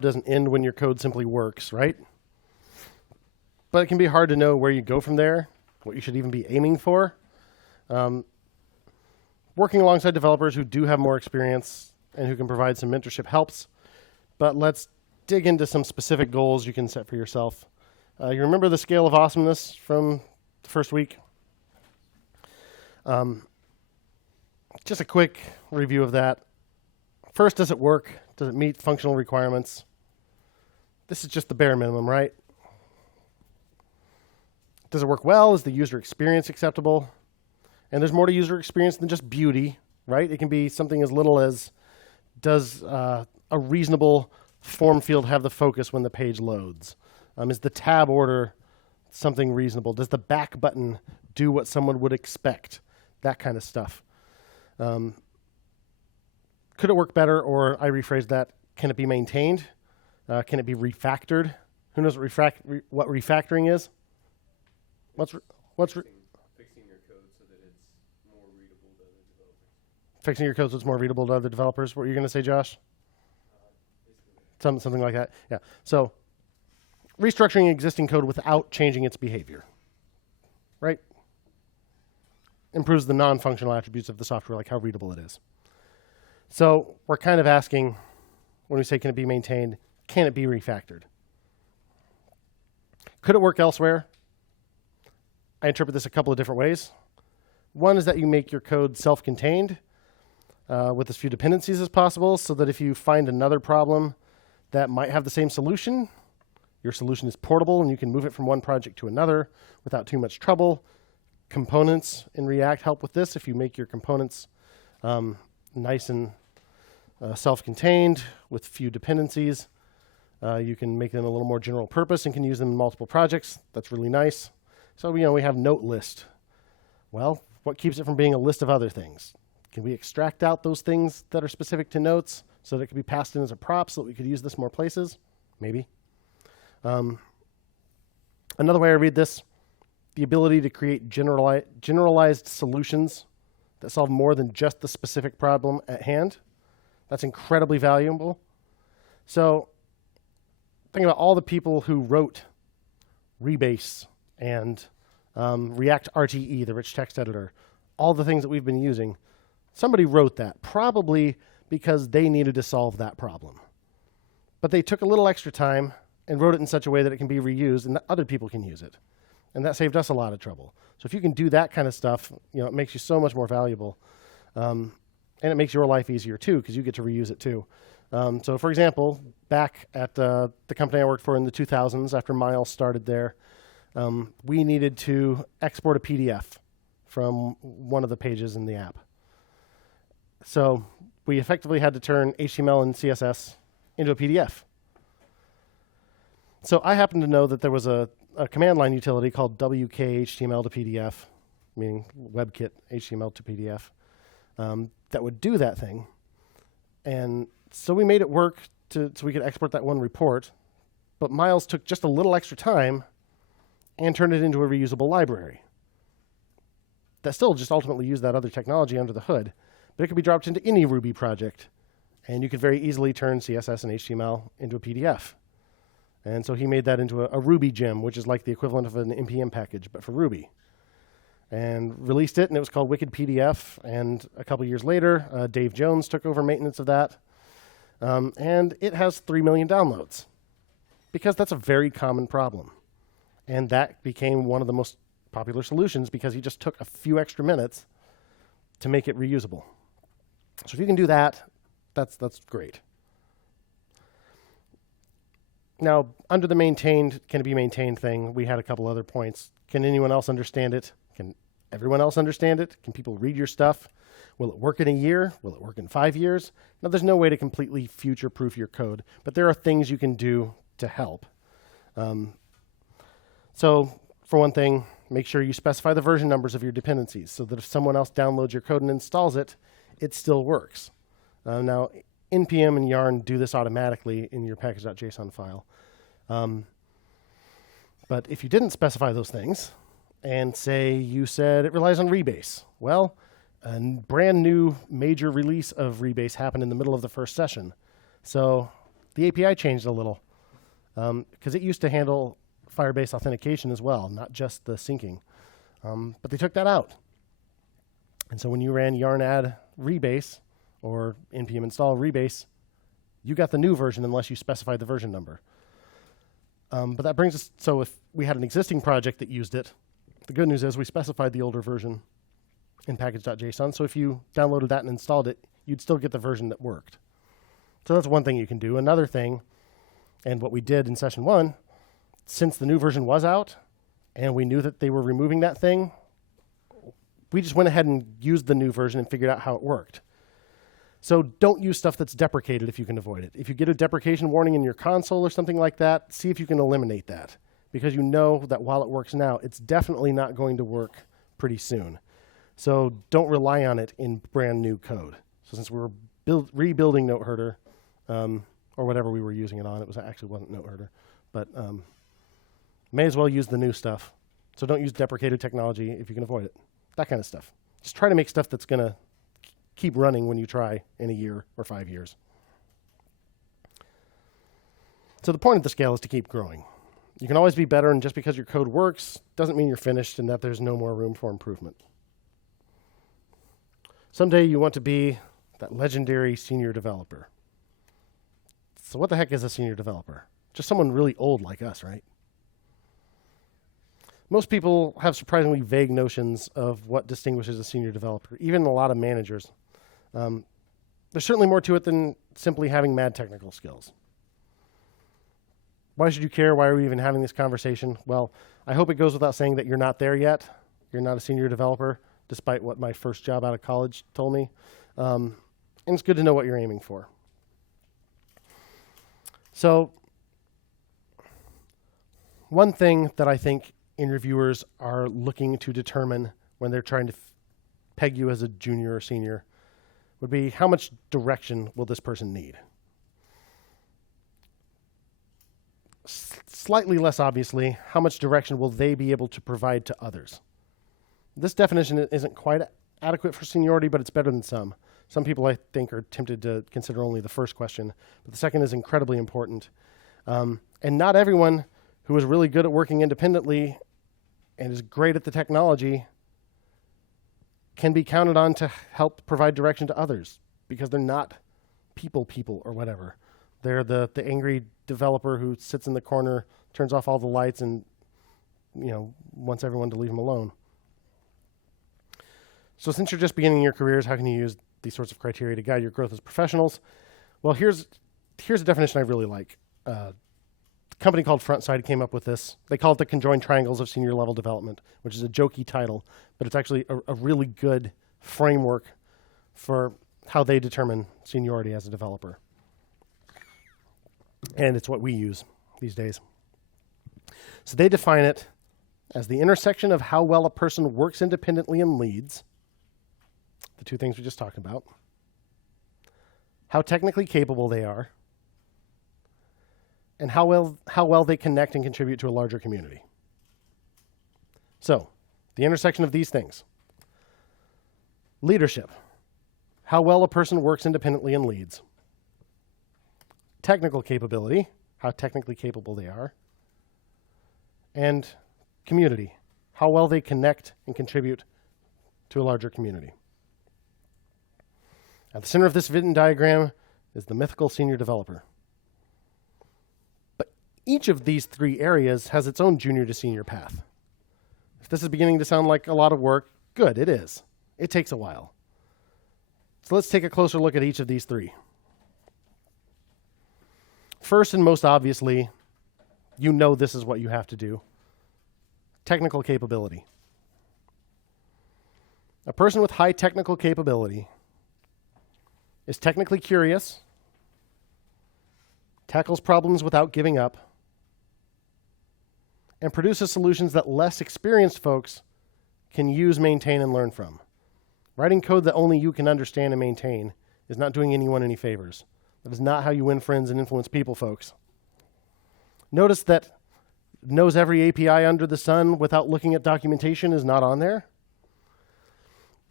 doesn't end when your code simply works, right? But it can be hard to know where you go from there, what you should even be aiming for. Working alongside developers who do have more experience and who can provide some mentorship helps. But let's dig into some specific goals you can set for yourself. You remember the scale of awesomeness from the first week? Just a quick review of that. First, does it work? Does it meet functional requirements? This is just the bare minimum, right? Does it work well? Is the user experience acceptable? And there's more to user experience than just beauty, right? It can be something as little as, does a reasonable form field have the focus when the page loads? Is the tab order something reasonable? Does the back button do what someone would expect? That kind of stuff. Could it work better? Or I rephrase that, can it be maintained? Can it be refactored? Who knows what refactoring is? What's Fixing your code so that it's more readable to other developers. Fixing your code so it's more readable to other developers. What were you going to say, Josh? Something like that. Yeah. So restructuring existing code without changing its behavior, right? Improves the non-functional attributes of the software, like how readable it is. So we're kind of asking, when we say can it be maintained, can it be refactored? Could it work elsewhere? I interpret this a couple of different ways. One is that you make your code self-contained with as few dependencies as possible, so that if you find another problem that might have the same solution, your solution is portable and you can move it from one project to another without too much trouble. Components in React help with this. If you make your components nice and self-contained with few dependencies, you can make them a little more general purpose and can use them in multiple projects. That's really nice. So, we have note list. Well, what keeps it from being a list of other things? Can we extract out those things that are specific to notes so that it can be passed in as a prop so that we could use this more places? Maybe. Another way I read this, the ability to create generalized solutions that solve more than just the specific problem at hand. That's incredibly valuable. So think about all the people who wrote Rebase and React RTE, the rich text editor, all the things that we've been using. Somebody wrote that, probably because they needed to solve that problem. But they took a little extra time and wrote it in such a way that it can be reused and that other people can use it. And that saved us a lot of trouble. So if you can do that kind of stuff, it makes you so much more valuable. And it makes your life easier too, because you get to reuse it too. So for example, back at the company I worked for in the 2000s, after Miles started there, we needed to export a PDF from one of the pages in the app. So we effectively had to turn HTML and CSS into a PDF. So I happen to know that there was a command line utility called WK-HTML to PDF, meaning WebKit HTML to PDF, that would do that thing. And so we made it work so we could export that one report. But Miles took just a little extra time and turned it into a reusable library that still just ultimately used that other technology under the hood. But it could be dropped into any Ruby project. And you could very easily turn CSS and HTML into a PDF. And so he made that into a Ruby gem, which is like the equivalent of an NPM package, but for Ruby. And released it, and it was called Wicked PDF. And a couple years later, Dave Jones took over maintenance of that. And it has 3 million downloads, because that's a very common problem. And that became one of the most popular solutions because he just took a few extra minutes to make it reusable. So if you can do that, that's great. Now, under the maintained, can it be maintained thing, we had a couple other points. Can anyone else understand it? Can everyone else understand it? Can people read your stuff? Will it work in a year? Will it work in 5 years? Now, there's no way to completely future-proof your code, but there are things you can do to help. So, for one thing, make sure you specify the version numbers of your dependencies so that if someone else downloads your code and installs it, it still works. Now, NPM and Yarn do this automatically in your package.json file. But if you didn't specify those things, and say you said it relies on Rebase, well, a brand new major release of Rebase happened in the middle of the first session. So The API changed a little because it used to handle Firebase authentication as well, not just the syncing. But they took that out. And so when you ran yarn add rebase or npm install rebase, you got the new version unless you specified the version number. But that brings us, so if we had an existing project that used it, the good news is we specified the older version in package.json. So if you downloaded that and installed it, you'd still get the version that worked. So that's one thing you can do. Another thing, and what we did in session 1, since the new version was out and we knew that they were removing that thing, we just went ahead and used the new version and figured out how it worked. So don't use stuff that's deprecated if you can avoid it. If you get a deprecation warning in your console or something like that, see if you can eliminate that, because you know that while it works now, it's definitely not going to work pretty soon. So don't rely on it in brand new code. So since we were rebuilding NoteHerder, or whatever we were using it on, actually wasn't NoteHerder, but may as well use the new stuff. So don't use deprecated technology if you can avoid it. That kind of stuff. Just try to make stuff that's going to keep running when you try in a year or 5 years. So the point of the scale is to keep growing. You can always be better, and just because your code works doesn't mean you're finished and that there's no more room for improvement. Someday you want to be that legendary senior developer. So what the heck is a senior developer? Just someone really old like us, right? Most people have surprisingly vague notions of what distinguishes a senior developer, even a lot of managers. There's certainly more to it than simply having mad technical skills. Why should you care? Why are we even having this conversation? Well, I hope it goes without saying that you're not there yet. You're not a senior developer, despite what my first job out of college told me. And it's good to know what you're aiming for. So one thing that I think interviewers are looking to determine when they're trying to peg you as a junior or senior would be, how much direction will this person need? Slightly less obviously, how much direction will they be able to provide to others? This definition isn't quite adequate for seniority, but it's better than some. Some people, I think, are tempted to consider only the first question, but the second is incredibly important. And not everyone who is really good at working independently and is great at the technology can be counted on to help provide direction to others, because they're not people or whatever. They're the angry developer who sits in the corner, turns off all the lights, and wants everyone to leave him alone. So since you're just beginning your careers, how can you use these sorts of criteria to guide your growth as professionals? Well, here's a definition I really like. A company called Frontside came up with this. They call it the conjoined triangles of senior level development, which is a jokey title, but it's actually a really good framework for how they determine seniority as a developer. And it's what we use these days. So they define it as the intersection of how well a person works independently and leads, the two things we just talked about, how technically capable they are, and how well they connect and contribute to a larger community. So, the intersection of these things. Leadership, how well a person works independently and leads. Technical capability, how technically capable they are. And community, how well they connect and contribute to a larger community. At the center of this Venn diagram is the mythical senior developer. But each of these three areas has its own junior to senior path. If this is beginning to sound like a lot of work, good, it is. It takes a while. So let's take a closer look at each of these three. First and most obviously, you know this is what you have to do. Technical capability. A person with high technical capability is technically curious, tackles problems without giving up, and produces solutions that less experienced folks can use, maintain, and learn from. Writing code that only you can understand and maintain is not doing anyone any favors. That is not how you win friends and influence people, folks. Notice that knows every API under the sun without looking at documentation is not on there.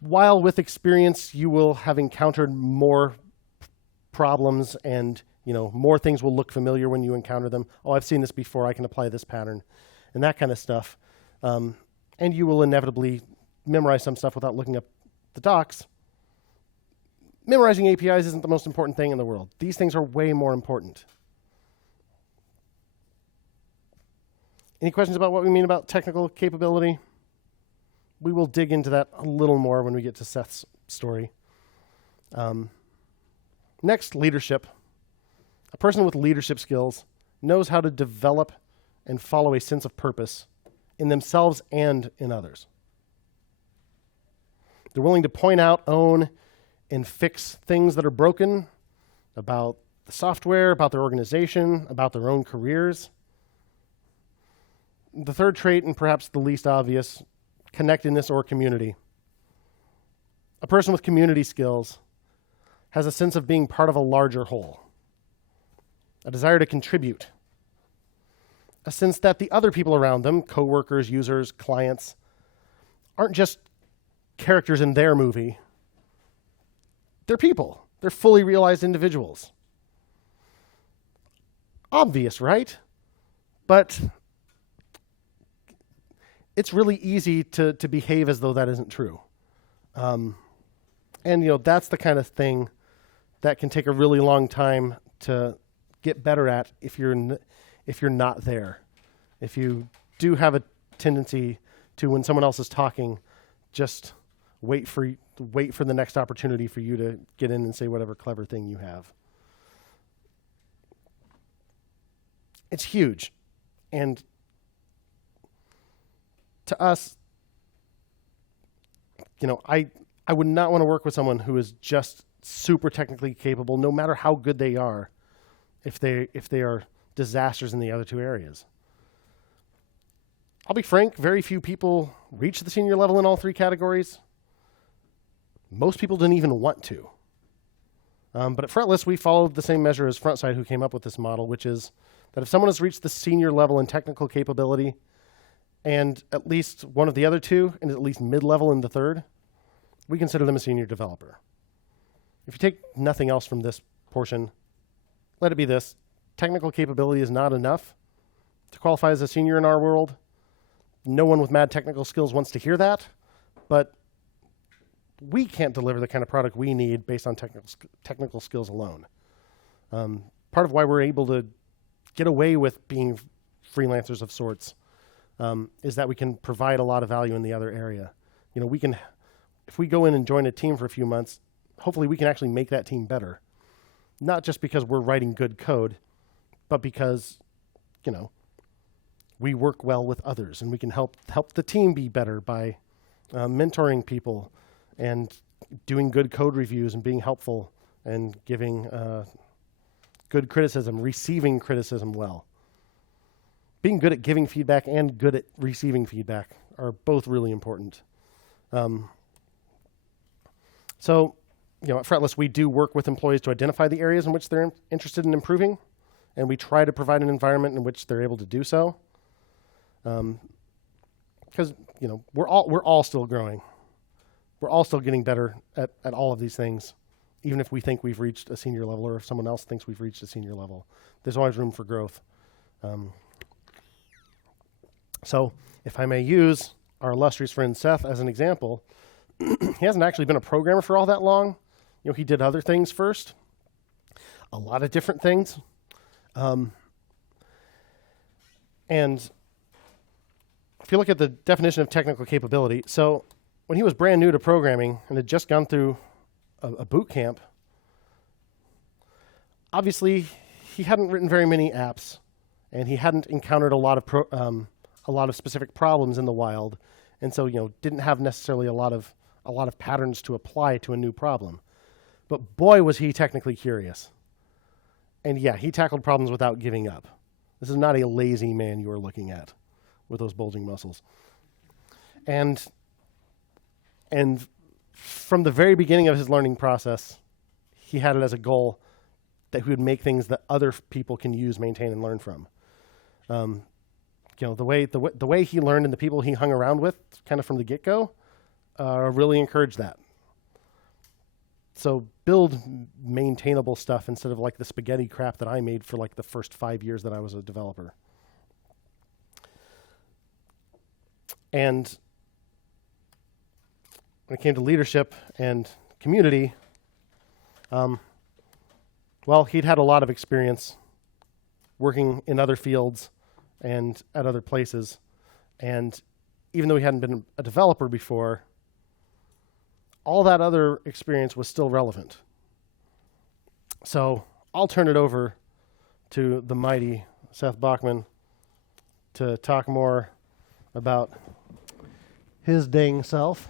While with experience, you will have encountered more problems and More things will look familiar when you encounter them. Oh, I've seen this before. I can apply this pattern and that kind of stuff. And you will inevitably memorize some stuff without looking up the docs. Memorizing APIs isn't the most important thing in the world. These things are way more important. Any questions about what we mean about technical capability? We will dig into that a little more when we get to Seth's story. Next, leadership. A person with leadership skills knows how to develop and follow a sense of purpose in themselves and in others. They're willing to point out, own, and fix things that are broken about the software, about their organization, about their own careers. The third trait, and perhaps the least obvious, connectedness or community. A person with community skills has a sense of being part of a larger whole, a desire to contribute, a sense that the other people around them, coworkers, users, clients, aren't just characters in their movie. They're people. They're fully realized individuals. Obvious, right? But it's really easy to behave as though that isn't true. And that's the kind of thing that can take a really long time to get better at if you're not there. If you do have a tendency to, when someone else is talking, just wait for the next opportunity for you to get in and say whatever clever thing you have. It's huge. And to us, I would not want to work with someone who is just super technically capable, no matter how good they are, if they are disasters in the other two areas. I'll be frank, very few people reach the senior level in all three categories. Most people didn't even want to. But at Fretless, we followed the same measure as Frontside, who came up with this model, which is that if someone has reached the senior level in technical capability and at least one of the other two, and at least mid-level in the third, we consider them a senior developer. If you take nothing else from this portion, let it be this. Technical capability is not enough to qualify as a senior in our world. No one with mad technical skills wants to hear that, but we can't deliver the kind of product we need based on technical skills alone. Part of why we're able to get away with being freelancers of sorts is that we can provide a lot of value in the other area. If we go in and join a team for a few months, hopefully we can actually make that team better. Not just because we're writing good code, but because, we work well with others and we can help the team be better by mentoring people and doing good code reviews and being helpful and giving good criticism, receiving criticism well. Being good at giving feedback and good at receiving feedback are both really important. So, at Fretless, we do work with employees to identify the areas in which they're interested in improving, and we try to provide an environment in which they're able to do so. Because, we're all still growing. We're all still getting better at all of these things, even if we think we've reached a senior level or if someone else thinks we've reached a senior level. There's always room for growth. So if I may use our illustrious friend Seth as an example, he hasn't actually been a programmer for all that long. He did other things first, a lot of different things. And if you look at the definition of technical capability, so when he was brand new to programming and had just gone through a boot camp, obviously he hadn't written very many apps, and he hadn't encountered a lot of specific problems in the wild, and so didn't have necessarily a lot of patterns to apply to a new problem. But boy, was he technically curious. And yeah, he tackled problems without giving up. This is not a lazy man you are looking at with those bulging muscles. And from the very beginning of his learning process, he had it as a goal that he would make things that other people can use, maintain, and learn from. The way he learned and the people he hung around with, kind of from the get-go, really encouraged that. So build maintainable stuff instead of like the spaghetti crap that I made for like the first 5 years that I was a developer. And when it came to leadership and community, well, he'd had a lot of experience working in other fields and at other places. And even though he hadn't been a developer before, all that other experience was still relevant. So I'll turn it over to the mighty Seth Bachman to talk more about his dang self.